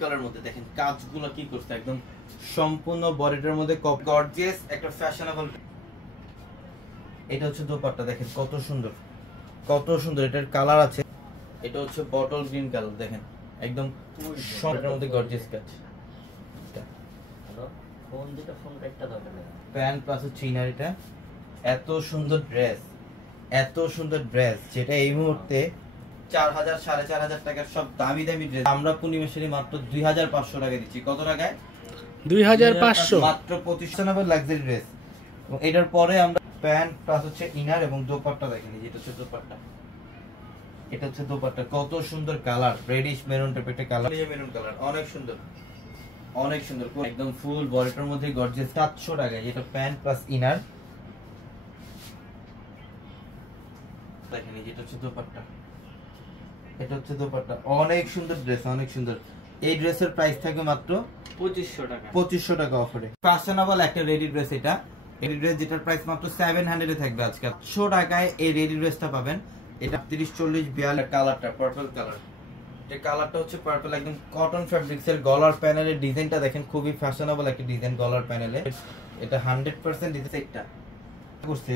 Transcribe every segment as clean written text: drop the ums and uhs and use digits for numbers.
Colour মধ্যে দেখেন কাজগুলো কি করছে, একদম সম্পূর্ণ বডিটার মধ্যে গর্জিয়াস একটা ফ্যাশনেবল। এটা হচ্ছে দোপাট্টা, দেখেন কত সুন্দর কত সুন্দর। এটার কালার আছে, এটা হচ্ছে বটল গ্রিন কালার, দেখেন একদম সম্পূর্ণ মধ্যে গর্জিয়াস কাজ। প্যান্ট প্লাস হচ্ছে ইনার। এটা এত সুন্দর ড্রেস, এত সুন্দর ড্রেস যেটা এই মুহূর্তে 4000 4500 টাকার সব দামি দামি ড্রেস আমরা পূর্ণিমাশারি মাত্র 2500 টাকা দিচ্ছি। কত টাকায়? 2500 মাত্র 2500 লাক্সারি ড্রেস। এটার পরে আমরা প্যান্ট প্লাস হচ্ছে ইনার এবং দোপাট্টা দেখেন, যেটা হচ্ছে দোপাট্টা। এটা হচ্ছে দোপাট্টা, কত সুন্দর কালার, রেডিশ মেরুন টাইপের একটা কালার, মেরুন কালার, অনেক সুন্দর অনেক সুন্দর, একদম ফুল বডিটার মধ্যে গর্জিয়াস। 700 টাকায় যেটা প্যান্ট প্লাস ইনার দেখেন, যেটা হচ্ছে দোপাট্টা। এটা হচ্ছে দোপাট্টা, অনেক সুন্দর ড্রেস, অনেক সুন্দর। এই ড্রেসের প্রাইস থাকবে মাত্র 2500 টাকা। 2500 টাকা অফারে ফ্যাশনেবল একটা রেডি ড্রেস। এটা রেডি ড্রেস যেটার প্রাইস মাত্র 700 এ থাকবে আজকে। 100 টাকায় এই রেডি ড্রেসটা পাবেন। এটা 30 40 42 কালারটা পার্পল কালার। এই কালারটা হচ্ছে পার্পল, একদম কটন ফ্যাব্রিক্স এর। গলার প্যানেলের ডিজাইনটা দেখেন, খুবই ফ্যাশনেবল একটা ডিজাইন গলার প্যানেলে। এটা 100% ডিজাইন সেটটা করছে।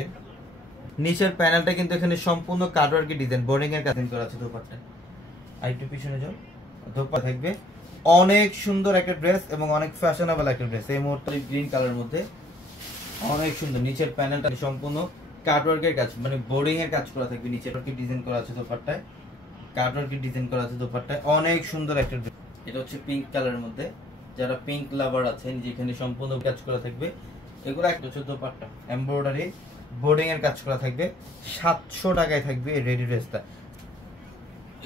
নিচের প্যানেলটা কিন্তু এখানে সম্পূর্ণ কাটওয়ার্কের ডিজাইন, বোর্ডিং এর কাজ করা আছে। দোপাট্টা আইটু পিছনে যাও, দোপাট্টা থাকবে অনেক সুন্দর একটা ড্রেস এবং অনেক ফ্যাশনেবল একটা ড্রেস। এই মুহূর্তে গ্রিন কালার মধ্যে অনেক সুন্দর। নিচের প্যানেলটা সম্পূর্ণ কাটওয়ার্কের কাজ, মানে বোর্ডিং এর কাজ করা থাকবে। নিচের কি ডিজাইন করা আছে দোপাট্টায়, কাটওয়ার্কের ডিজাইন করা আছে দোপাট্টায়, অনেক সুন্দর একটা ড্রেস। এটা হচ্ছে পিঙ্ক কালারের মধ্যে, যারা পিঙ্ক লাভার আছেন যেখানে সম্পূর্ণ কাজ করা থাকবে। এগুলো একটা হচ্ছে দোপাট্টা, এমব্রয়ডারি বোর্ডিং এর কাজ করা থাকবে। 700 টাকায় থাকবে এই রেডি ড্রেসটা।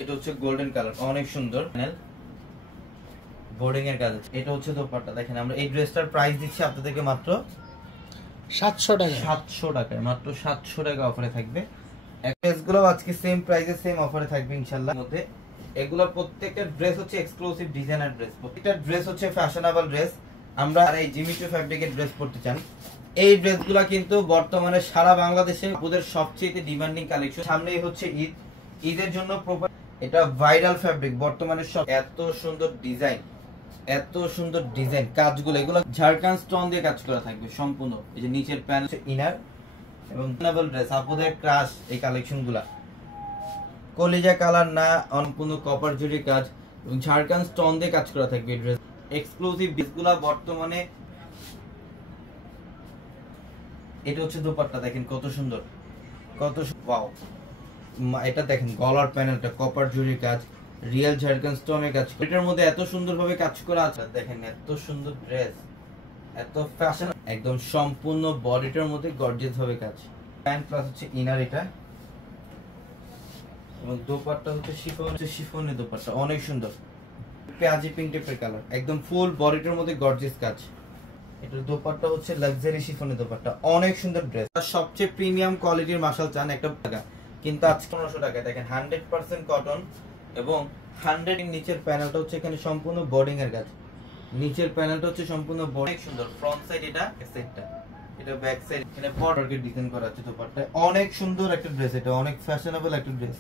এটা হচ্ছে গোল্ডেন কালার, অনেক সুন্দর বোর্ডিং এর কাজ আছে। এটা হচ্ছে দোপাট্টা, দেখেন আমরা এই ড্রেসটার প্রাইস দিচ্ছি আপনাদেরকে মাত্র 700 টাকা। 700 টাকায়, মাত্র 700 টাকা অফারে থাকবে। ড্রেসগুলো আজকে সেম প্রাইসে সেম অফারে থাকবে ইনশাআল্লাহ। মধ্যে এগুলো প্রত্যেকটা ড্রেস হচ্ছে এক্সক্লুসিভ ডিজাইনার ড্রেস, প্রত্যেকটা ড্রেস হচ্ছে ফ্যাশনেবল ড্রেস। আমরা এই জিমিচু ফ্যাব্রিকের ড্রেস পড়তে চান, এই ড্রেসগুলো কিন্তু বর্তমানে সারা বাংলাদেশে ওদের সবচেয়ে ডিমান্ডিং কালেকশন। সামনেই হচ্ছে ঈদ, ঈদের জন্য প্রপার এটা ভাইরাল ফ্যাব্রিক বর্তমানে সব। এত সুন্দর ডিজাইন, এত সুন্দর ডিজাইন, কাজগুলো এগুলো ঝাড়খান স্টোন দিয়ে কাজ করা থাকবে সম্পূর্ণ। এই যে নিচের প্যানেল ইনার এবং ডাবল ড্রেস, আপুদের ক্রাশ এই কালেকশনগুলো। কলিজা কালার না, সম্পূর্ণ কপার জুড়ি কাজ এবং ঝাড়খান স্টোন দিয়ে কাজ করা থাকবে এই ড্রেস। এক্সক্লুসিভ ড্রেসগুলো বর্তমানে। এটা হচ্ছে দোপাট্টা, দেখেন কত সুন্দর কত ওয়াও। এটা দেখেন গলার প্যানেলটা কপার জুড়ি কাজ, রিয়েল ঝাড়খান স্টোনের কাজ। এটার মধ্যে এত সুন্দরভাবে কাজ করা আছে, দেখেন এত সুন্দর ড্রেস, এত ফ্যাশন, একদম সম্পূর্ণ বডিটার মধ্যে গর্জিয়াস ভাবে কাজ। প্যান্ট প্লাস হচ্ছে ইনার এটা, এবং দোপাট্টা হচ্ছে শিফনের দোপাট্টা, অনেক সুন্দর পেঁয়াজি পিঙ্ক টাইপের কালার, একদম ফুল বডিটার মধ্যে গর্জিয়াস কাজ। এটার দোপাট্টা হচ্ছে লাক্সারি শিফনের দোপাট্টা, অনেক সুন্দর ড্রেস। সবচেয়ে প্রিমিয়াম কোয়ালিটির মাশাল চান একটা টাকা, কিন্তু আজকে 1500 টাকা। দেখেন 100% কটন এবং 100 এর নিচের প্যানেলটা হচ্ছে এখানে সম্পূর্ণ বোর্ডিং এর কাজ। নিচের প্যানেলটা হচ্ছে সম্পূর্ণ বোর্ডিং, অনেক সুন্দর। ফ্রন্ট সাইড এটা, সেটটা এটা ব্যাক সাইড, এখানে বর্ডারকে ডিজাইন করা আছে দোপাট্টায়, অনেক সুন্দর একটা ড্রেস। এটা অনেক ফ্যাশনেবল একটা ড্রেস।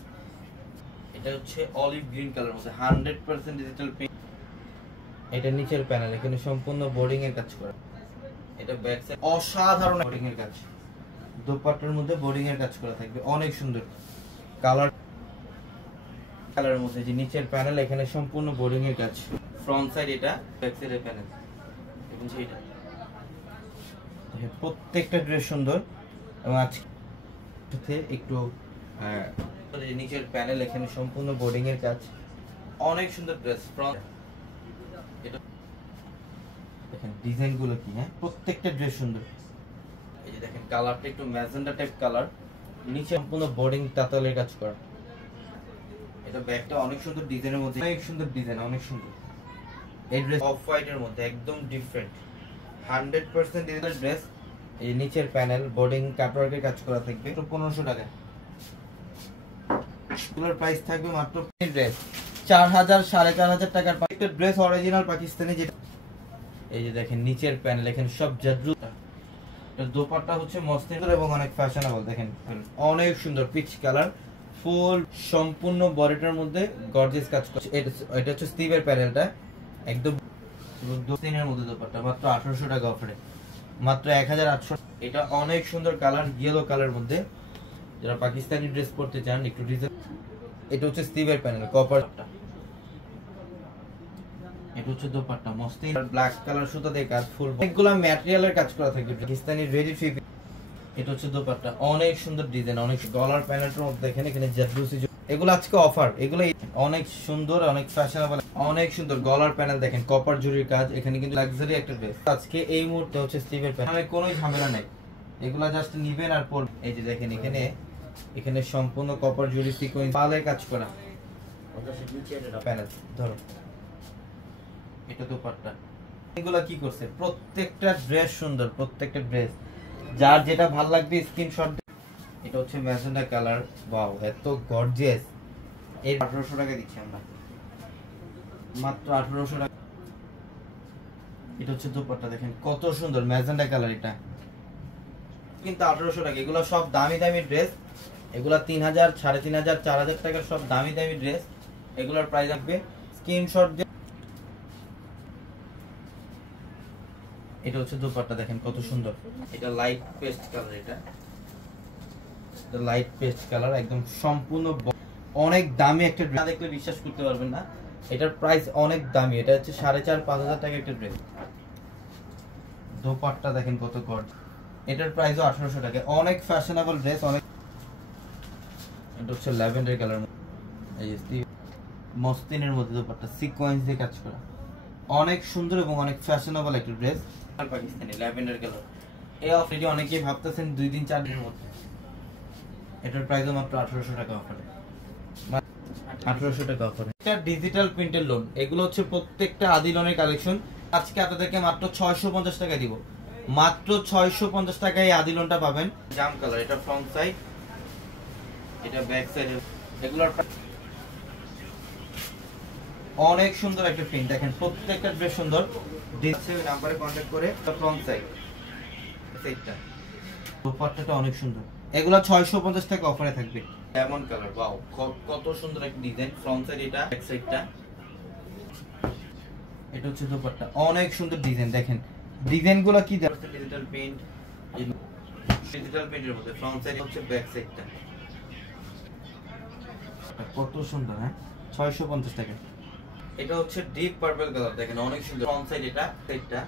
এটা হচ্ছে অলিভ গ্রিন কালার মধ্যে 100% ডিজিটাল প্রিন্ট। এটা নিচের প্যানেল, এখানে সম্পূর্ণ বোর্ডিং এর কাজ করা। এটা ব্যাক সাইড, অসাধারণ বোর্ডিং এর কাজ। দোপাট্টার মধ্যে বোর্ডিং এর কাজ করা থাকবে, অনেক সুন্দর কালার কালারের মধ্যে। যে নিচের প্যানেল, এখানে সম্পূর্ণ বোর্ডিং এর কাজ। ফ্রন্ট সাইড এটা, ব্যাক সাইডের প্যানেল এবং সেইটা। প্রত্যেকটা ড্রেস সুন্দর এবং আজকে একটু নিচের প্যানেল, এখানে সম্পূর্ণ বোর্ডিং এর কাজ, অনেক সুন্দর ড্রেস। ফ্রন্ট এটা দেখেন ডিজাইন গুলো কি, হ্যাঁ প্রত্যেকটা ড্রেস সুন্দর। এই যে দেখেন কালারটা একটু ম্যাজেন্ডা টাইপ কালার, নিচে সম্পূর্ণ বোর্ডিং তাতালের কাজ করা। এটা ব্যাগটা অনেক সুন্দর ডিজাইনের মধ্যে, অনেক সুন্দর ডিজাইন, অনেক সুন্দর। এই ড্রেস অফ হোয়াইট এর মধ্যে একদম ডিফারেন্ট, 100% ডিজিটাল ড্রেস। এই নিচের প্যানেল বোর্ডিং কাটওয়ার্কের কাজ করা থাকবে। 1500 টাকা এগুলোর প্রাইস থাকবে মাত্র। ড্রেস 4000 4500 টাকার একটা ড্রেস, অরিজিনাল পাকিস্তানি। যেটা এই যে দেখেন নিচের প্যানেল, এখানে সব জাদ্রু। দোপাট্টা হচ্ছে মসলিন এবং অনেক ফ্যাশনেবল, দেখেন অনেক সুন্দর পিচ কালার, ফুল সম্পূর্ণ বডিটার মধ্যে গর্জিয়াস কাজ করছে। এটা হচ্ছে স্লিভের প্যানেলটা, একদম দিনের মধ্যে দোপাট্টা মাত্র 1800 টাকা অফারে, মাত্র 1800। এটা অনেক সুন্দর কালার, ইয়েলো কালার মধ্যে, যারা পাকিস্তানি ড্রেস পরতে চান একটু ডিজাইন। এটা হচ্ছে স্টিভের প্যানেল কপার, এটা হচ্ছে দোপাট্টা মসলিন ব্ল্যাক কালার সুতা দিয়ে কাজ, ফুল অনেকগুলো ম্যাটেরিয়ালের কাজ করা থাকবে, পাকিস্তানি রেডি ফিট। এটা হচ্ছে দোপাট্টা, অনেক সুন্দর ডিজাইন, অনেক গলার প্যানেলটার মধ্যে দেখেন এখানে জারদুসি, এগুলো আজকে অফার, এগুলো অনেক সুন্দর, অনেক ফ্যাশনেবল, অনেক সুন্দর গলার প্যানেল দেখেন, কপার জুরির কাজ, এখানে কিন্তু লাক্সারি একটা ড্রেস আজকে এই মুহূর্তে হচ্ছে স্টিভের প্যানেল, কোনো ঝামেলা নাই, এগুলা জাস্ট নিবেন আর পরবেন। এই যে দেখেন এখানে সম্পূর্ণ কপার জুরি সিকোয়েন্স পালে কাজ করা প্যানেল, ধরো এটা দোপাট্টা। এগুলা কি করছে, প্রত্যেকটা ড্রেস সুন্দর, প্রত্যেকটা ড্রেস যার যেটা ভালো লাগবে স্ক্রিনশট। এটা হচ্ছে ম্যাজেন্ডা কালার, ওয়াও এত গর্জিয়াস, এই 1800 টাকা দিচ্ছি আমরা, মাত্র 1800 টাকা। এটা হচ্ছে দোপাট্টা দেখেন কত সুন্দর ম্যাজেন্ডা কালার, এটা কিন্তু 1800 টাকা। এগুলো সব দামি দামি ড্রেস, এগুলা 3000, 3500, 4000 টাকার সব দামি দামি ড্রেস, এগুলোর প্রাইস আসবে স্ক্রিনশট। এটা হচ্ছে দোপাট্টা দেখেন কত সুন্দর, এটা লাইট পেস্ট কালার, এটা লাইট পেস্ট কালার একদম সম্পূর্ণ, অনেক দামি একটা ড্রেস, দেখলে বিশ্বাস করতে পারবেন না, এটার প্রাইস অনেক দামি, এটা হচ্ছে 4500-5000 টাকা একটা ড্রেস। দোপাট্টা দেখেন কত গর্জ, এটার প্রাইসও 1800 টাকা, অনেক ফ্যাশনেবল ড্রেস, অনেক। এটা হচ্ছে ল্যাভেন্ডার কালার, এই যে মসলিনের মধ্যে দোপাট্টা সিকোয়েন্স দিয়ে কাজ করা, অনেক সুন্দর এবং অনেক ফ্যাশনেবল একটা ড্রেস, পাকিস্তানি ল্যাভেন্ডার কালার। এই অফারটি অনেকেই ভাবতেছেন 2 দিন 4 দিনের মধ্যে, এটার প্রাইসও মাত্র 1800 টাকা অফারে, 1800 টাকা অফারে। এটা ডিজিটাল প্রিন্টের লোন, এগুলো হচ্ছে প্রত্যেকটা আদি লোনের কালেকশন, আজকে আপনাদেরকে মাত্র 650 টাকা দিব, মাত্র 650 টাকায় আদি লোনটা পাবেন। জাম কালার, এটা ফ্রন্ট সাইড, এটা ব্যাক সাইড, এগুলোর অনেক সুন্দর একটা প্রিন্ট দেখেন, প্রত্যেকটা ড্রেস সুন্দর, দিচ্ছে ওই নম্বরে কন্টাক্ট করে। ফ্রন্ট সাইড সাইডটা দোপাট্টাটা অনেক সুন্দর, এগুলা 650 টাকা অফারে থাকবে। লেমন কালার, ওয়াও কত সুন্দর একটা ডিজাইন, ফ্রন্ট সাইড এটা, ব্যাক সাইডটা। এটা হচ্ছে দোপাট্টা, অনেক সুন্দর ডিজাইন দেখেন, ডিজাইনগুলো কি যাচ্ছে ডিজিটাল প্রিন্ট, ডিজিটাল প্রিন্টের মধ্যে, ফ্রন্ট সাইড হচ্ছে ব্যাক সাইডটা, কত সুন্দর। হ্যাঁ 650 টাকা। এটা হচ্ছে ডিপ পার্পল কালার দেখেন, অনেক সুন্দর, ফ্রন্ট সাইড এটা, সাইডটা,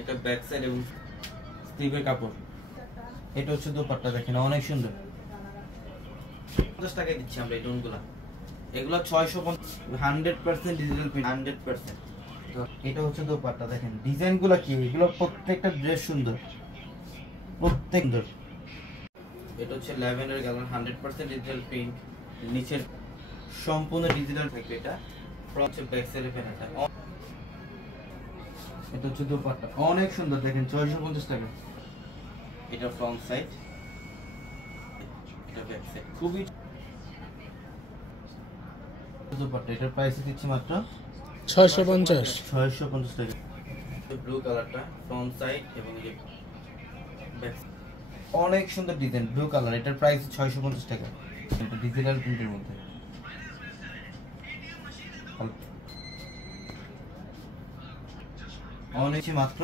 এটা ব্যাক সাইড এবং স্টিভের কাপড়। এটা হচ্ছে দোপাট্টা দেখেন, অনেক সুন্দর, 50 টাকায় দিচ্ছি আমরা এই টোনগুলা, এগুলা 650, 100% ডিজিটাল প্রিন্ট, 100%। তো এটা হচ্ছে দোপাট্টা দেখেন, ডিজাইনগুলো কি, এগুলো প্রত্যেকটা ড্রেস সুন্দর, প্রত্যেক সুন্দর। এটা হচ্ছে ল্যাভেন্ডার কালার, 100% ডিজিটাল প্রিন্ট, নিচের সম্পূর্ণ ডিজিটাল থাকবে, এটা ফ্রন্ট ব্যাক সাইডে প্যানেলটা। এটা হচ্ছে দোপাট্টা, অনেক সুন্দর দেখেন, 650 টাকা। এটা ফ্রন্ট সাইড, এটা ব্যাক সাইড, খুবই দোপাট্টা, এটার প্রাইস দিচ্ছি মাত্র 650 টাকা। ব্লু কালারটা ফ্রন্ট সাইড এবং এই ব্যাক, অনেক সুন্দর ডিজাইন, ব্লু কালার, এটার প্রাইস 650 টাকা। এটা ডিজিটাল প্রিন্টের মধ্যে, অনেক মাত্র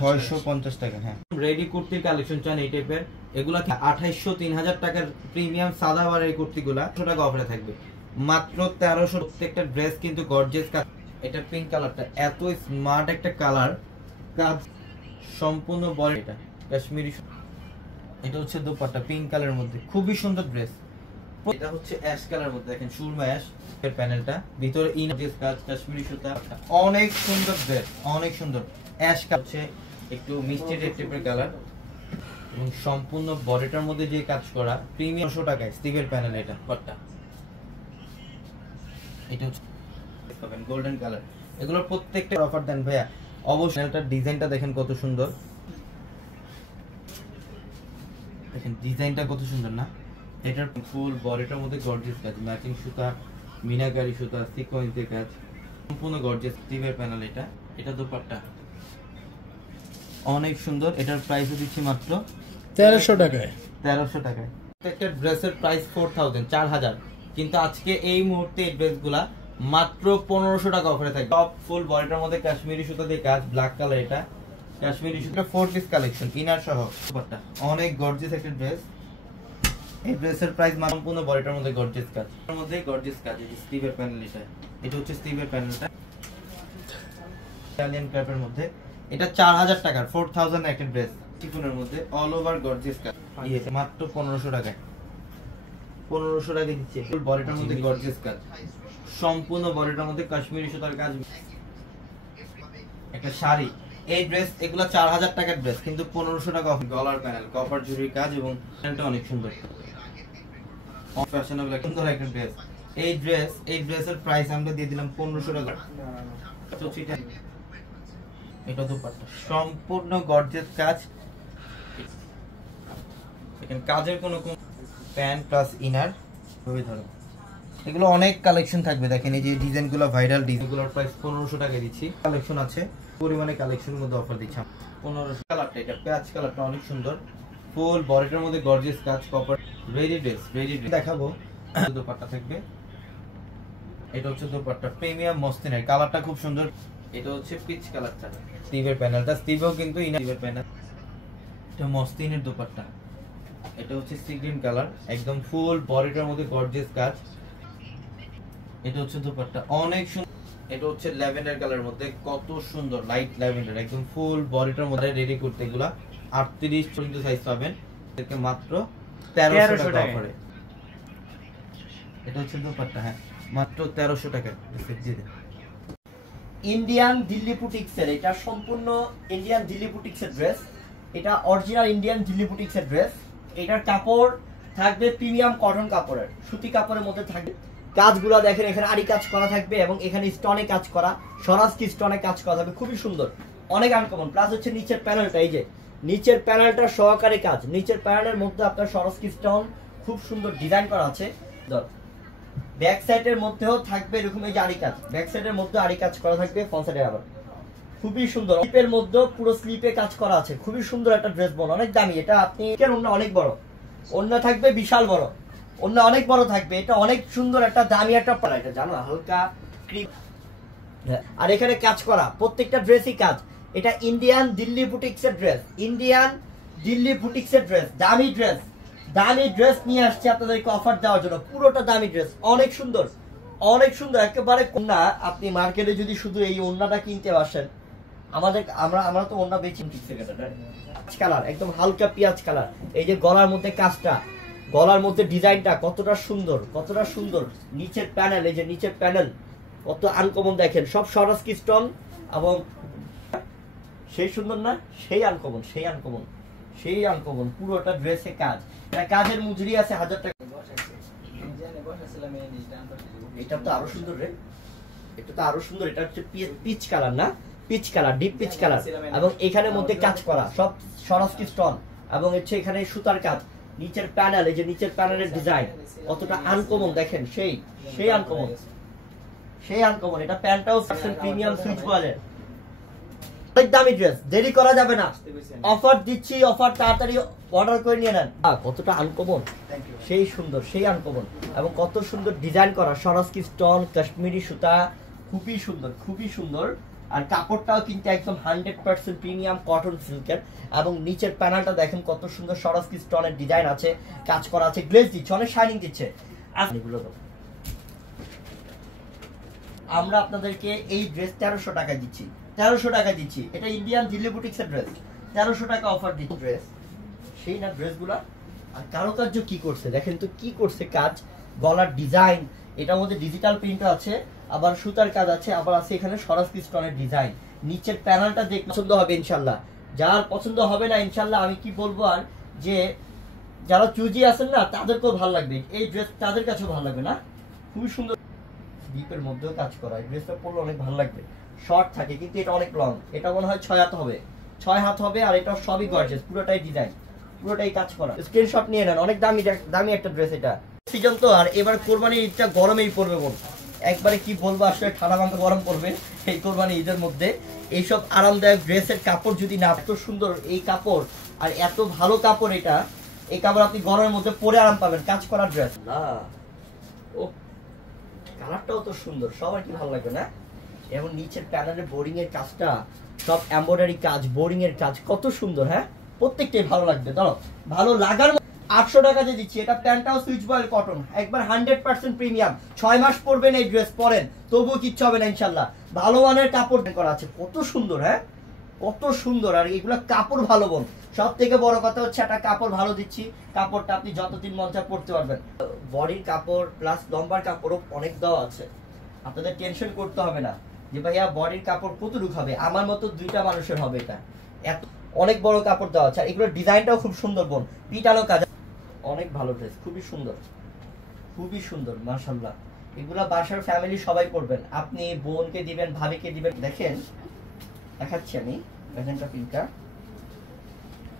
650 টাকা। হ্যাঁ রেডি কুর্তির কালেকশন চান এই টাইপের, এগুলা 2800-3000 টাকার প্রিমিয়াম সাদাবারের এই কুর্তিগুলা 100 টাকা অফারে থাকবে, মাত্র 1300। প্রত্যেকটা ড্রেস কিন্তু গর্জিয়াস কাজ। এটা পিঙ্ক কালারটা এত স্মার্ট একটা কালার, কাজ সম্পূর্ণ বডি, এটা কাশ্মীরি। এটা হচ্ছে দোপাট্টা পিঙ্ক কালারের মধ্যে, খুবই সুন্দর ড্রেস। এটা হচ্ছে অ্যাশ কালার মধ্যে দেখেন, সুরমা অ্যাশ এর প্যানেলটা, ভিতরে ইন কাজ কাশ্মীরি সুতা, অনেক সুন্দর ড্রেস, অনেক সুন্দর। অ্যাশ কালার হচ্ছে একটু মিষ্টি রেড টাইপের কালার এবং সম্পূর্ণ বডিটার মধ্যে যে কাজ করা, প্রিমিয়াম 100 টাকায় স্টিভের প্যানেল, এটা পট্টা। এটা হচ্ছে পাবেন গোল্ডেন কালার, এগুলোর প্রত্যেকটা অফার দেন ভাইয়া অবশ্যই। এটার ডিজাইনটা দেখেন কত সুন্দর, দেখেন ডিজাইনটা কত সুন্দর না, এটার ফুল বডিটার মধ্যে গর্জিয়াস কাজ, ম্যাচিং সুতা, মিনাকারি সুতা, সিকোয়েন্সের কাজ, সম্পূর্ণ গর্জিয়াস স্টিভের প্যানেল। এটা দোপাট্টা অনেক সুন্দর, এটার প্রাইসও দিচ্ছি মাত্র 1300 টাকায়। 1300 টাকায়। একটা ড্রেসের প্রাইস 4000, 4000, কিন্তু আজকে এই মুহূর্তে এই ড্রেসগুলা মাত্র 1500 টাকা অফারে থাকবে। টপ ফুল বডিটার মধ্যে কাশ্মীরি সুতা দিয়ে কাজ, ব্ল্যাক কালার, এটা কাশ্মীরি সুতা 4 পিস কালেকশন, ইনার সহ দুপাট্টা, অনেক গর্জিয়াস একটা ড্রেস। এই ড্রেসের প্রাইস সম্পূর্ণ বডিটার মধ্যে গর্জিয়াস কাজ, এর মধ্যে গর্জিয়াস কাজ, এই স্টিভের প্যানেল, এটা হচ্ছে স্টিভের প্যানেলটা ইতালিয়ান ক্র্যাপের মধ্যে, এটা 4000 টাকার 4000 একটা ড্রেস, চিকনের মধ্যে অল ওভার গর্জিয়াস কাজ, মাত্র 1500 টাকায়, 1500 টাকা দিচ্ছে। ফুল বডিটার মধ্যে গর্জিয়াস কাজ, সম্পূর্ণ বডিটার মধ্যে কাশ্মীরি সুতার কাজ, একটা শাড়ি। এই ড্রেস এগুলা 4000 টাকার ড্রেস, কিন্তু 1500 টাকা অফ। গলার প্যানেল, কপার জুরির কাজ এবং প্যানেলটা অনেক সুন্দর, ফ্যাশনেবল সুন্দর একটা ড্রেস। এই ড্রেসের প্রাইস আমরা দিয়ে দিলাম 1500 টাকা। এটা দুপাট্টা, সম্পূর্ণ গর্জিয়াস কাজ, এখানে কাজের কোনো প্যান্ট প্লাস ইনার খুবই ধরো। এগুলো অনেক কালেকশন থাকবে, দেখেন এই যে ডিজাইনগুলো ভাইরাল ডিজাইনগুলোর প্রাইস 1500 টাকা দিচ্ছি। কালেকশন আছে পরিমাণে, কালেকশনের মধ্যে অফার দিচ্ছি 1500। কালারটা এটা পেঁয়াজ কালারটা অনেক সুন্দর, ফুল বডিটার মধ্যে গর্জিয়াস কাজ, কপার রেডি ড্রেস দেখাবো। দোপাট্টা থাকবে, এটা হচ্ছে দোপাট্টা প্রিমিয়াম মসলিনের, কালারটা খুব সুন্দর। এটা হচ্ছে পিচ কালারটা, স্টিভের প্যানেলটা, স্টিভও কিন্তু ইনার প্যানেল, এটা মসলিনের দোপাট্টা, এটা হচ্ছে সি গ্রিন কালার, একদম ফুল বডিটার মধ্যে গর্জিয়াস কাজ। এটা হচ্ছে দোপাট্টা অনেক সুন্দর, এটা হচ্ছে ল্যাভেন্ডার কালারের মধ্যে, কত সুন্দর লাইট ল্যাভেন্ডার, একদম ফুল বডিটার মধ্যে রেডি করতে এগুলা 38 পর্যন্ত সাইজ পাবেন, এটাকে মাত্র 1300 টাকা অফারে। এটা হচ্ছে দোপাট্টা, হ্যাঁ মাত্র 1300 টাকা ইন্ডিয়ান দিল্লি বুটিক্সের, এটা সম্পূর্ণ ইন্ডিয়ান দিল্লি বুটিক্সের ড্রেস, এটা অরিজিনাল ইন্ডিয়ান দিল্লি বুটিক্সের ড্রেস। এটার কাপড় থাকবে প্রিমিয়াম কটন কাপড়ের, সুতি কাপড়ের মধ্যে থাকবে। কাজগুলো দেখেন, এখানে আরি কাজ করা থাকবে এবং এখানে স্টোনে কাজ করা, সরাসরি স্টোনে কাজ করা থাকবে, খুবই সুন্দর, অনেক আনকমন। প্লাস হচ্ছে নিচের প্যানেলটা, এই যে নিচের প্যানেলটা সহকারে কাজ, নিচের প্যানেলের মধ্যে আপনার সরাসরি স্টোন খুব সুন্দর ডিজাইন করা আছে। ব্যাক সাইডের মধ্যেও থাকবে এরকম এই যে আরি কাজ, ব্যাক সাইডের মধ্যে আরি কাজ করা থাকবে, ফ্রন্ট সাইডে আবার খুবই সুন্দর। স্লিপের মধ্যে পুরো স্লিপে কাজ করা আছে, খুবই সুন্দর একটা ড্রেস, বল অনেক দামি। এটা আপনি ওন্না অনেক বড়, ওন্না থাকবে বিশাল বড়, ওন্না অনেক বড় থাকবে, এটা অনেক সুন্দর একটা দামি একটা প্যানেল, এটা জানো হালকা ক্রিম, আর এখানে কাজ করা প্রত্যেকটা ড্রেসই কাজ। এটা ইন্ডিয়ান দিল্লি বুটিক্সের ড্রেস, ইন্ডিয়ান দিল্লি বুটিক্সের ড্রেস, দামি ড্রেস, দামি ড্রেস নিয়ে আসছে আপনাদেরকে অফার দেওয়ার জন্য, পুরোটা দামি ড্রেস, অনেক সুন্দর, অনেক সুন্দর একেবারে। না আপনি মার্কেটে যদি শুধু এই ওন্নাটা কিনতে আসেন, আমরা তো ওন্না বেচি কালার, একদম হালকা পেঁয়াজ কালার। এই যে গলার মধ্যে কাজটা, গলার মধ্যে ডিজাইনটা কতটা সুন্দর, কতটা সুন্দর। নিচের প্যানেল, এই যে নিচের প্যানেল কত আনকমন, দেখেন সব সরাসরি স্টোন এবং সেই সুন্দর না, সেই আনকমন, সেই আনকমন, সেই আনকমন, পুরোটা ড্রেসে কাজ। কাজের মজুরি আছে 1000 টাকা। এটা তো আরো সুন্দর রে, এটা তো আরো সুন্দর। এটা হচ্ছে পিচ কালার না, peach colour, deep peach colour, এবং এখানের মধ্যে কাজ করা সব সরাসরি স্টোন এবং হচ্ছে এখানে সুতার কাজ। নিচের প্যানেল, এই যে নিচের প্যানেলের ডিজাইন কতটা আনকমন, দেখেন সেই আনকমন, সেই আনকমন। এটা প্যান্টটাও প্রিমিয়াম সুইচ বয়েলের, অনেক দামি ড্রেস, দেরি করা যাবে না, অফার দিচ্ছি, অফার তাড়াতাড়ি অর্ডার করে নিয়ে নেন। কতটা আনকমন, সেই সুন্দর, সেই আনকমন, এবং কত সুন্দর ডিজাইন করা, সরাসরি স্টোন, কাশ্মীরি সুতা, খুবই সুন্দর, খুবই সুন্দর। আর কাপড়টাও কিন্তু একদম 100% প্রিমিয়াম কটন সিল্কের, এবং নিচের প্যানেলটা দেখেন কত সুন্দর সরাসরি স্টোনের ডিজাইন আছে, কাজ করা আছে, গ্লেজ দিচ্ছে, অনেক শাইনিং দিচ্ছে। আমরা আপনাদেরকে এই ড্রেস 1300 টাকা দিচ্ছি, 1300 টাকা দিচ্ছি। এটা ইন্ডিয়ান দিল্লি বুটিক্সের ড্রেস, 1300 টাকা অফার দিচ্ছি। ড্রেস সেই না ড্রেসগুলা, আর কারুকার্য কি করছে দেখেন তো, কি করছে কাজ, গলার ডিজাইন, এটার মধ্যে ডিজিটাল প্রিন্ট আছে, আবার সুতার কাজ আছে, আবার আছে এখানে সরাসরি স্টোনের ডিজাইন। নিচের প্যানেলটা দেখতে পছন্দ হবে ইনশাল্লাহ, যার পছন্দ হবে না ইনশাল্লাহ আমি কি বলবো আর, যে যারা চুজি আছেন না তাদেরকেও ভালো লাগবে এই ড্রেস, তাদের কাছেও ভালো লাগবে না, খুবই সুন্দর। স্লিপের মধ্যেও কাজ করা, এই ড্রেসটা পরলে অনেক ভালো লাগবে। শর্ট থাকে কিন্তু এটা অনেক লং, এটা মনে হয় 6 হাত হবে, 6 হাত হবে, আর এটা সবই গর্জিয়াস, পুরোটাই ডিজাইন, পুরোটাই কাজ করা। স্ক্রিনশট নিয়ে নেন, অনেক দামি দামি একটা ড্রেস। এটা সিজন তো, আর এবার কোরবানির ঈদটা গরমেই পড়বে, বোন একবারে কি বলবো, আসলে ঠান্ডা মাথা গরম পড়বে এই কোরবানি ঈদের মধ্যে। এইসব আরামদায়ক ড্রেসের কাপড় যদি না, এত সুন্দর এই কাপড় আর এত ভালো কাপড়, এটা এই কাপড় আপনি গরমের মধ্যে পরে আরাম পাবেন, কাজ করা ড্রেস না, ও কালারটাও তো সুন্দর, সবার কি ভালো লাগবে না? এবং নিচের প্যানেলের বোরিং এর কাজটা সব এমব্রয়ডারি কাজ, বোরিং এর কাজ কত সুন্দর। হ্যাঁ, প্রত্যেকটাই ভালো লাগবে। ধরো ভালো লাগার 800 টাকা দিয়ে দিচ্ছি। এটা প্যান্টটাও সুইচ বয়েল কটন, একবার 100% প্রিমিয়াম। 6 মাস পরবেন এই ড্রেস, পরেন তবুও কিচ্ছু হবে না ইনশাল্লাহ। ভালো মানের কাপড় করা আছে, কত সুন্দর। হ্যাঁ, কত সুন্দর। আর এগুলো কাপড় ভালো বোন, সব থেকে বড় কথা হচ্ছে একটা কাপড় ভালো দিচ্ছি। কাপড়টা আপনি যতদিন মন চায় পরতে পারবেন। বডির কাপড় প্লাস লম্বার কাপড়ও অনেক দেওয়া আছে, আপনাদের টেনশন করতে হবে না যে ভাইয়া বডির কাপড় কতটুকু হবে। আমার মতো 2টা মানুষের হবে এটা, এত অনেক বড় কাপড় দেওয়া আছে। আর এগুলোর ডিজাইনটাও খুব সুন্দর বোন, পিটানো কাজ, অনেক ভালো ড্রেস, খুবই সুন্দর, খুবই সুন্দর মাশাআল্লাহ। এগুলা বাসার ফ্যামিলি সবাই পরবেন, আপনি বোনকে দিবেন, ভাবিকে দিবেন। দেখেন দেখাচ্ছি আমি ম্যাজেন্টা পিঙ্কটা,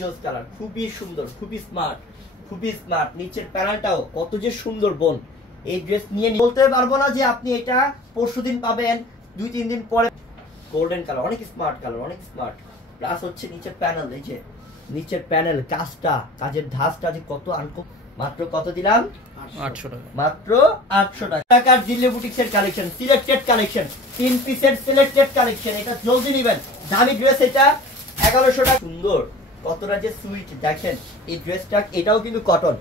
জোস কালার, খুবই সুন্দর, খুবই স্মার্ট, খুবই স্মার্ট। নিচের প্যানেলটাও কত যে সুন্দর বোন। এই ড্রেস নিয়ে বলতে পারবো না যে আপনি এটা পরশুদিন পাবেন, 2-3 দিন পরে। গোল্ডেন কালার, অনেক স্মার্ট কালার, অনেক স্মার্ট। প্লাস হচ্ছে নিচের প্যানেল, এই যে নিচের প্যানেল কাজটা, কাজের ধাঁচটা যে কত আনকো। মাত্র কত দিলাম? 800 টাকা। মাত্র 800 টাকা। টাকার দিল্লি বুটিক্সের কালেকশন, সিলেক্টেড কালেকশন, 3 পিসের সিলেক্টেড কালেকশন। এটা জলদি নেবেন, দামি ড্রেস। এটা 1100 টাকা। সুন্দর, কতটা যে সুইট দেখেন এই ড্রেসটা। এটাও কিন্তু কটন।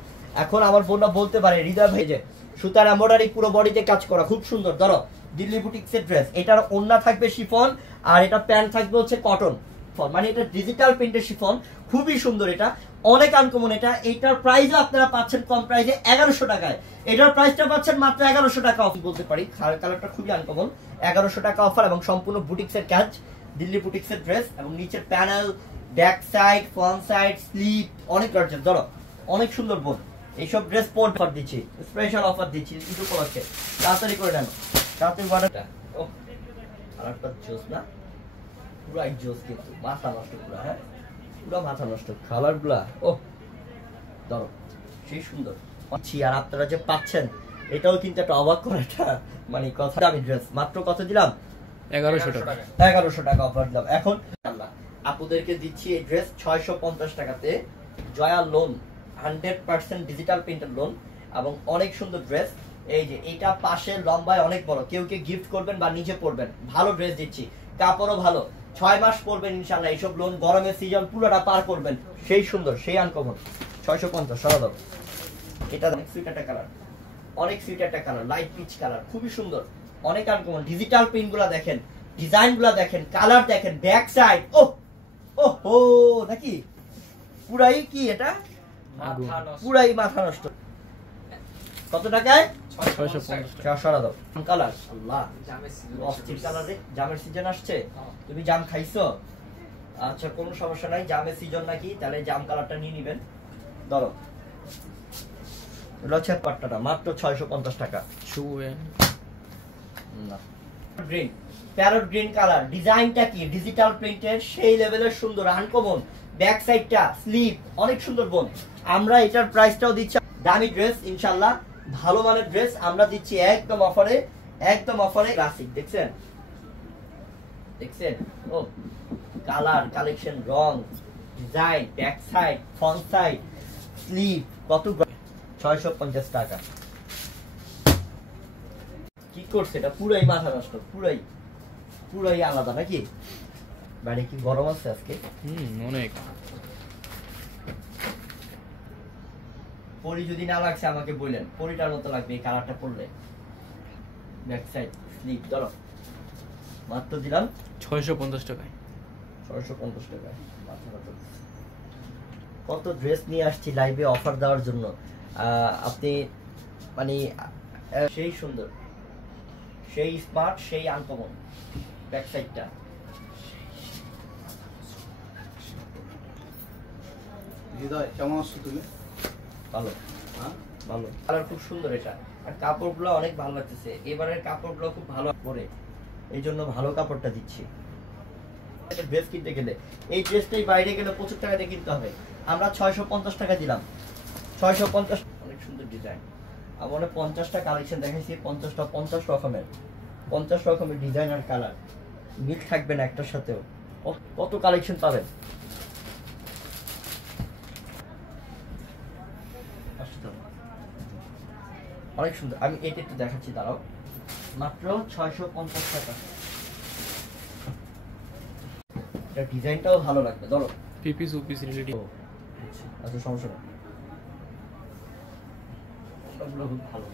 এখন আমার বোনরা বলতে পারে হৃদয় ভাই যে সুতার এমব্রয়ডারি পুরো বডিতে কাজ করা, খুব সুন্দর। ধরো দিল্লি বুটিক্সের ড্রেস, এটার ওড়না থাকবে শিফন, আর এটা প্যান্ট থাকবে হচ্ছে কটন, মানে এটা ডিজিটাল প্রিন্টের শিফন, খুবই সুন্দর। এটা অনেক আনকমন। এইটার প্রাইসও আপনারা পাচ্ছেন কম প্রাইসে 1100 টাকায়। এটার প্রাইসটা পাচ্ছেন মাত্র 1100 টাকা অফ বলতে পারি। কালারটা খুবই আনকমন, 1100 টাকা অফার এবং সম্পূর্ণ বুটিক্সের কাজ, দিল্লি বুটিক্সের ড্রেস। এবং নিচের panel, back side, front side, slip, অনেক গর্জিয়াস। ধরো অনেক সুন্দর বোন, এইসব ড্রেস পর অফার দিচ্ছি, স্পেশাল অফার দিচ্ছি কিছু উপলক্ষে। তাড়াতাড়ি করে নেন, তাড়াতাড়ি অর্ডারটা। ও কালারটা জোস না, পুরো এক জোস, কিন্তু মাথা নষ্ট পুরো। হ্যাঁ, পুরো মাথা নষ্ট কালার গুলা। ও ধরো সেই সুন্দর। আর আপনারা যে পাচ্ছেন এটাও কিন্তু একটা অবাক করা একটা মানে কথা। আমি ড্রেস মাত্র কত দিলাম? 1100 টাকা। 1100 টাকা অফার দিলাম। এখন আপুদেরকে দিচ্ছি এই ড্রেস 650 টাকাতে। জয়া লোন, 100% ডিজিটাল প্রিন্টের লোন এবং অনেক সুন্দর ড্রেস। এই যে এটা পাশে লম্বায় অনেক বড়, কেউ কে গিফট করবেন বা নিজে পরবেন, ভালো ড্রেস দিচ্ছি। কাপড়ও ভালো, 6 মাস পরবেন ইনশাআল্লাহ। এইসব লোন গরমের সিজন পুরোটা পার করবেন। সেই সুন্দর, সেই আনকমন। 650 সরা দাও। এটা অনেক সুইট একটা কালার, অনেক সুইট একটা কালার, লাইট পিচ কালার, খুবই সুন্দর, অনেক আনকমন। ডিজিটাল প্রিন্ট গুলা দেখেন, ডিজাইন গুলা দেখেন, কালার দেখেন, ব্যাক সাইড। ও ও নাকি পুরাই কি এটা পুরাই মাথা নষ্ট। কত টাকায়? 650 সরা দাও। কালার আল্লাহ অস্থির কালার রে। জামের সিজন আসছে, তুমি জাম খাইছো? আচ্ছা কোনো সমস্যা নাই, জামের সিজন নাকি, তাহলে জাম কালারটা নিয়ে নিবেন। ধরো লচ্ছে পাট্টাটা মাত্র 650 টাকা। গ্রিন, প্যারট গ্রিন কালার, ডিজাইনটা কি ডিজিটাল প্রিন্টের, সেই লেভেলের সুন্দর, আনকমন। ব্যাক সাইডটা, স্লিপ, অনেক সুন্দর বোন। আমরা এটার প্রাইসটাও দিচ্ছি, দামি ড্রেস ইনশাআল্লাহ, ভালো মানের ড্রেস আমরা দিচ্ছি একদম অফারে, একদম অফারে। ক্লাসিক দেখছেন, দেখছেন? ও কালার, কালেকশন, রং, design, back side, front side, slip, কত 650 টাকা। কি করছে এটা? পুরাই মাথা নষ্ট, পুরাই পুরাই আলাদা নাকি? বাড়ি কি গরম আছে আজকে? অনেক। পরি যদি না লাগছে আমাকে বললেন, পরিটার মতো লাগবে এই কালারটা পরলে। ব্যাক সাইড, স্লিপ, ধরো মাত্র দিলাম 650 টাকায়। 650 টাকা। কত ড্রেস নিয়ে আসছি লাইভে অফার দেওয়ার জন্য। আপনি মানে সেই সুন্দর, সেই স্মার্ট, সেই আনকমন। ব্যাক সাইডটা হৃদয় কেমন আছো তুমি? ভালো, ভালো কালার, খুব সুন্দর এটা। আর কাপড়গুলো অনেক ভালো লাগতেছে, এবারের কাপড়গুলো খুব ভালো করে, এই জন্য ভালো কাপড়টা দিচ্ছি। ড্রেস কিনতে গেলে এই ড্রেসটাই বাইরে গেলে প্রচুর টাকা দিয়ে কিনতে হবে, আমরা 650 টাকা দিলাম। 650, অনেক সুন্দর ডিজাইন। আমার 50টা কালেকশন দেখাইছি, 50টা 50 রকমের, 50 রকমের ডিজাইন আর কালার, মিল থাকবে না একটার সাথেও। কত কালেকশন পাবেন। অনেক সুন্দর। আমি এটা একটু দেখাচ্ছি, দাঁড়াও। মাত্র 650 টাকা। এটা ডিজাইনটাও ভালো লাগবে, ধরো পিপি সুপিস রিলেটি। আচ্ছা সমস্যা না, ওগুলো খুব ভালো।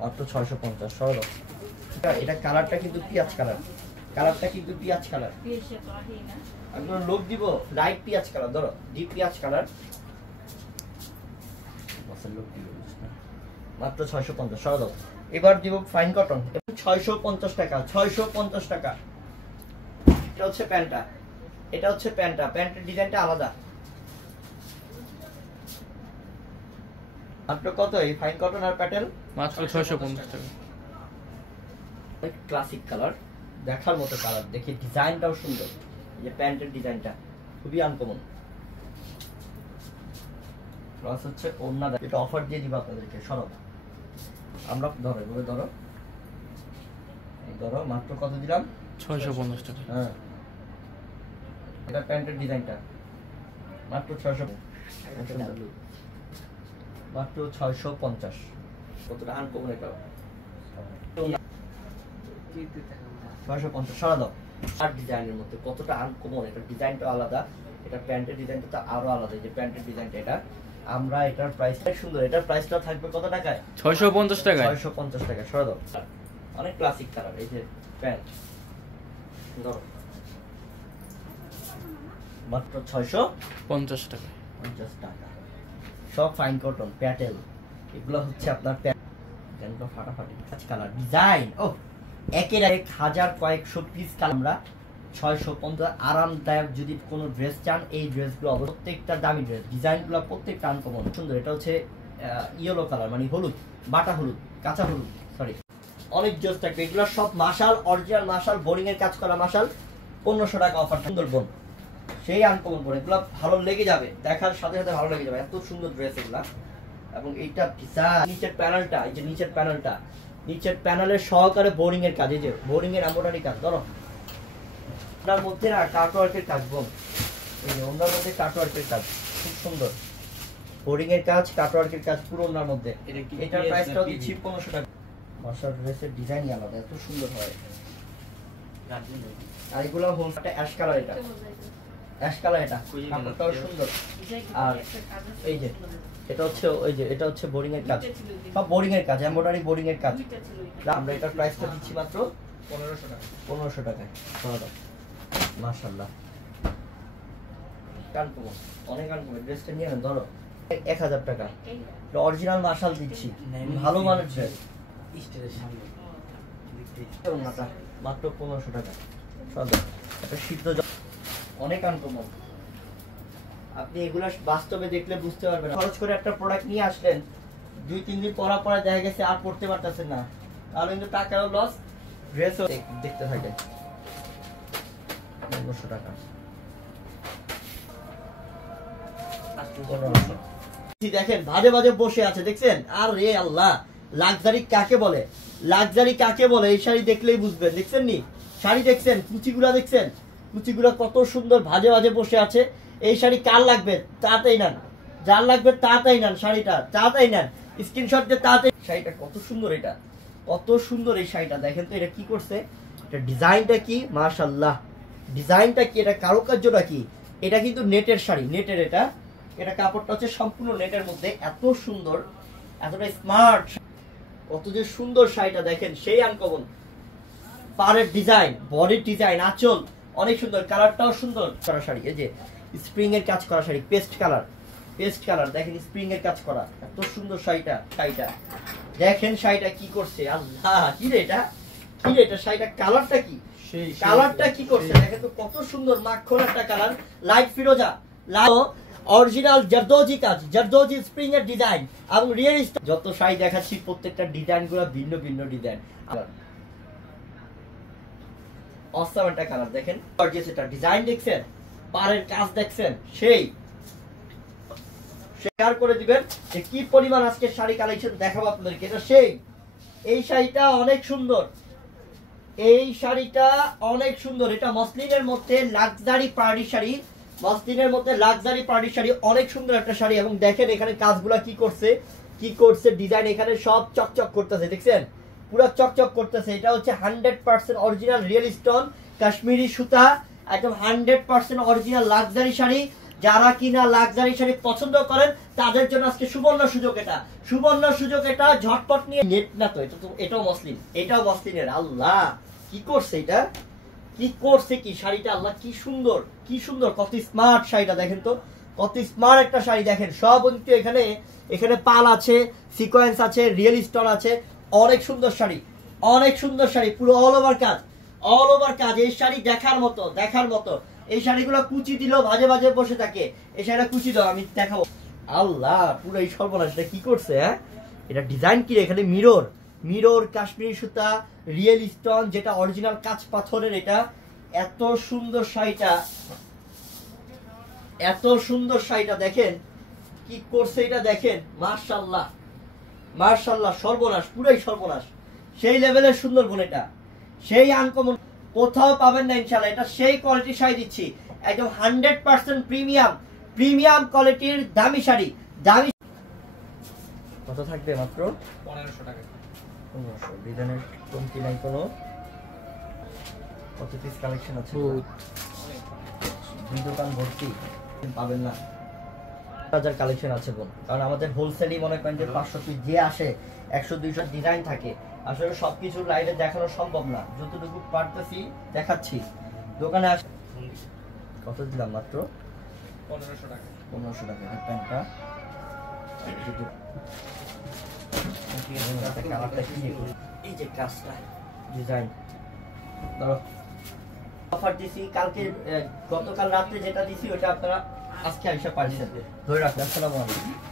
মাত্র 650 সরল। এটা কালারটা কিন্তু পিঁয়াজ কালার, কালারটা কিন্তু পিঁয়াজ কালার। আমি লোক দিব লাইট পিঁয়াজ কালার, ধরো ডিপ পিঁয়াজ কালার। মাত্র 650 সরল। এবার দিব ফাইন কটন, 650 টাকা। 650 টাকা। এটা হচ্ছে প্যান্টটা, এটা হচ্ছে প্যান্টটা, প্যান্টের ডিজাইনটা আলাদা। মাত্র কত এই ফাইন কটন আর প্যাটেল? মাত্র 650 টাকা। ক্লাসিক কালার, দেখার মতো কালার, দেখি ডিজাইনটাও সুন্দর। এই যে প্যান্টের ডিজাইনটা খুবই আনকমন। প্লাস হচ্ছে ওড়না, এটা অফার দিয়ে দিব আপনাদেরকে। সরব আমরা ধরো এভাবে ধরো, এই ধরো মাত্র কত দিলাম? 650 টাকা। হ্যাঁ, এটা প্যান্টের ডিজাইনটা মাত্র 600, মাত্র 650। কতটা আনকমন এটা, 650 সরা দাও। আর ডিজাইনের মধ্যে কতটা আনকমন, এটা ডিজাইনটা আলাদা, এটা প্যান্টের ডিজাইনটা তো আরো আলাদা। এই যে প্যান্টের ডিজাইনটা, এটা আমরা এটার প্রাইসটা সুন্দর। এটার প্রাইসটা থাকবে কত টাকায়? 650 টাকায়। 650 টাকা সরা দাও। অনেক ক্লাসিক কালার। এই যে প্যান্ট ধরো মাত্র 650 টাকা। টাকা। সব ফাইন কটন প্যাটেল, এগুলো হচ্ছে আপনার প্যান্টগুলো ফাটাফাটি কালার ডিজাইন। ও একের এক হাজার কয়েকশো পিস কালার। আমরা 650 আরামদায়ক যদি কোনো ড্রেস চান, এই ড্রেসগুলো প্রত্যেকটা দামি ড্রেস, ডিজাইনগুলো প্রত্যেকটা আনকমন সুন্দর। এটা হচ্ছে ইয়েলো কালার, মানে হলুদ, বাটা হলুদ, কাঁচা হলুদ, সরি, অনেক জোস থাকবে। এগুলো সব মাশাল, অরিজিনাল মাশাল, বোরিং এর কাজ করা মাশাল। 1500 টাকা অফার। সুন্দর বোন, সেই আনকমন বোন, এগুলো ভালো লেগে যাবে, দেখার সাথে সাথে ভালো লেগে যাবে, এত সুন্দর ড্রেস এগুলা। এবং এইটা ডিজাইন, নিচের প্যানেলটা, এই যে নিচের প্যানেলটা, নিচের প্যানেলের সহকারে বোরিং এর কাজ, এই যে বোরিং এর এমব্রয়ডারি কাজ। ধরো ওনার মধ্যে না কাটওয়ার্কের কাজ, বোন এই যে ওনার মধ্যে কাটওয়ার্কের কাজ খুব সুন্দর, বোরিং এর কাজ, কাটওয়ার্কের কাজ পুরো ওনার মধ্যে। এটার প্রাইসটাও দিচ্ছি 1500 টাকা। মাশাআল্লাহ, ড্রেসের ডিজাইন আলাদা, এত সুন্দর হয়। আর এগুলো হোলটা অ্যাশ কালার, এটা অ্যাশ কালার, এটা কাপড়টাও সুন্দর। আর এই যে এটা হচ্ছে, ওই যে এটা হচ্ছে বোরিং এর কাজ, সব বোরিং এর কাজ, এমব্রয়ডারি বোরিং এর কাজ। আমরা এটার প্রাইসটা দিচ্ছি মাত্র 1500 টাকা। 1500 টাকায়। মাশাআল্লাহ, আনকমন, অনেক আনকমন। ড্রেসটা নিয়ে নেন, ধরো 1000 টাকা। অরিজিনাল মাশাল দিচ্ছি, ভালো মানের ড্রেস। মাত্র 1500 টাকা। এটা সিদ্ধ, অনেক আনকমন। আপনি এগুলা বাস্তবে দেখলে বুঝতে পারবেন। খরচ করে একটা প্রোডাক্ট নিয়ে আসলেন, 2-3 দিন পরা পরে দেখা গেছে আর পড়তে পারতেছেন না, তাহলে কিন্তু টাকাও লস, ড্রেসও দেখতে থাকে। 1500 টাকা। দেখেন বাজে বাজে বসে আছে, দেখছেন? আর রে আল্লাহ, লাক্সারি কাকে বলে, লাক্সারি কাকে বলে এই শাড়ি দেখলেই বুঝবেন। দেখছেন নি শাড়ি, দেখছেন কুচিগুলা, দেখছেন কুচিগুলা কত সুন্দর ভাজে ভাজে বসে আছে। এই শাড়ি কার লাগবে তাড়াতাড়ি নেন, যার লাগবে তাড়াতাড়ি নেন, শাড়িটা তাড়াতাড়ি নেন, স্ক্রিনশট দিয়ে তাড়াতাড়ি। শাড়িটা কত সুন্দর, এটা কত সুন্দর এই শাড়িটা। দেখেন তো এটা কি করছে, এটা ডিজাইনটা কি, মাশাআল্লাহ, ডিজাইনটা কি, এটা কারুকার্যটা কি। এটা কিন্তু নেটের শাড়ি, নেটের, এটা এটা কাপড়টা হচ্ছে সম্পূর্ণ নেটের মধ্যে। এত সুন্দর, এতটা স্মার্ট, কত যে সুন্দর শাড়িটা দেখেন, সেই আনকমন। পাড়ের ডিজাইন, বডির ডিজাইন, আঁচল অনেক সুন্দর, কালারটাও সুন্দর করা শাড়ি। এই যে স্প্রিং এর কাজ করা sari, paste colour, paste colour, দেখেন স্প্রিং এর কাজ করা, এত সুন্দর শাড়িটা। শাড়িটা দেখেন, শাড়িটা কি করছে, আল্লাহ, কি রে এটা, কি রে এটা, শাড়িটা কালারটা কি, কালারটা কি করছে দেখেন তো, কত সুন্দর মাখন একটা কালার, লাইট ফিরোজা, লাল, অরিজিনাল জারদোজি কাজ, জারদোজি স্প্রিং এর ডিজাইন এবং রিয়েলিস্ট। যত শাড়ি দেখাচ্ছি প্রত্যেকটা ডিজাইন গুলো ভিন্ন ভিন্ন ডিজাইন। অসাম একটা কালার, দেখেন গর্জিয়াস একটা ডিজাইন, দেখছেন পাড়ের কাজ, দেখছেন সেই। শেয়ার করে দিবেন যে কি পরিমাণ আজকে শাড়ি কালেকশন দেখাবো আপনাদেরকে। এটা সেই, এই শাড়িটা অনেক সুন্দর, এই শাড়িটা অনেক সুন্দর। এটা মসলিনের মধ্যে লাক্সারি পার্টি শাড়ি, মসলিনের মধ্যে লাক্সারি পার্টি শাড়ি, অনেক সুন্দর একটা শাড়ি। এবং দেখেন এখানে কাজগুলা কি করছে, কি করছে ডিজাইন, এখানে সব চকচক করতেছে, দেখছেন পুরো চকচক করতেছে। এটা হচ্ছে 100% অরিজিনাল রিয়েল স্টোন কাশ্মীরি সুতা, একদম 100% অরিজিনাল লাক্সারি শাড়ি। যারা কিনা লাক্সারি শাড়ি পছন্দ করেন তাদের জন্য আজকে সুবর্ণ সুযোগ, এটা সুবর্ণ সুযোগ, এটা ঝটপট নিয়ে। নেট না তো, এটা তো এটাও মসলিন, এটাও মসলিনের। আল্লাহ কি করছে এটা, কি করছে কি শাড়িটা, আল্লাহ কি সুন্দর, কি সুন্দর, কত স্মার্ট শাড়িটা দেখেন তো, কত স্মার্ট একটা শাড়ি দেখেন। সব কিন্তু এখানে এখানে পাল আছে, সিকোয়েন্স আছে, রিয়েল স্টোন আছে, অনেক সুন্দর শাড়ি, অনেক সুন্দর শাড়ি, পুরো অল ওভার কাজ, অল ওভার কাজ। এই শাড়ি দেখার মতো, দেখার মতো। এই শাড়িগুলো কুচি দিলেও ভাজে ভাজে বসে থাকে, এই শাড়িটা কুচি দাও আমি দেখাবো। আল্লাহ পুরো এই সর্বনাশ, এটা কি করছে হ্যাঁ, এটা ডিজাইন কি এখানে মিরর, মিরর কাশ্মীরি সুতা রিয়েল স্টোন, যেটা অরিজিনাল কাঁচ পাথরের। এটা এত সুন্দর শাড়িটা, এত সুন্দর শাড়িটা দেখেন কি করছে, এটা দেখেন মাশাআল্লাহ, মাশাআল্লাহ, সর্বনাশ, পুরাই সর্বনাশ, সেই লেভেলের সুন্দর বোন, এটা সেই আনকমন, কোথাও পাবেন না ইনশাআল্লাহ। এটা সেই কোয়ালিটি শাড়ি দিচ্ছি, একদম 100% প্রিমিয়াম, প্রিমিয়াম কোয়ালিটির দামি শাড়ি, দামি। কত থাকবে? মাত্র 1500 টাকা। 1500, ডিজাইনের কমতি নাই কোনো। কত পিস কালেকশন আছে, দুই দোকান ভর্তি, পাবেন না। 1000 কালেকশন আছে বোন, কারণ আমাদের হোলসেলই মনে করেন যে 500 পিস যে আসে, 100-200 ডিজাইন থাকে। আসলে সবকিছু লাইভে দেখানো সম্ভব না, যতটুকু পারতেছি দেখাচ্ছি। দোকানে আসে কত দিলাম? মাত্র 1500 টাকা। 1500 টাকা প্যান্টটা। এই যে কাজটা ডিজাইন ধরো অফার দিছি কালকে, গতকাল রাতে যেটা দিছি ওটা আপনারা আজকে আইসা পাইছেন, ধরে রাখবেন। আসসালামু আলাইকুম।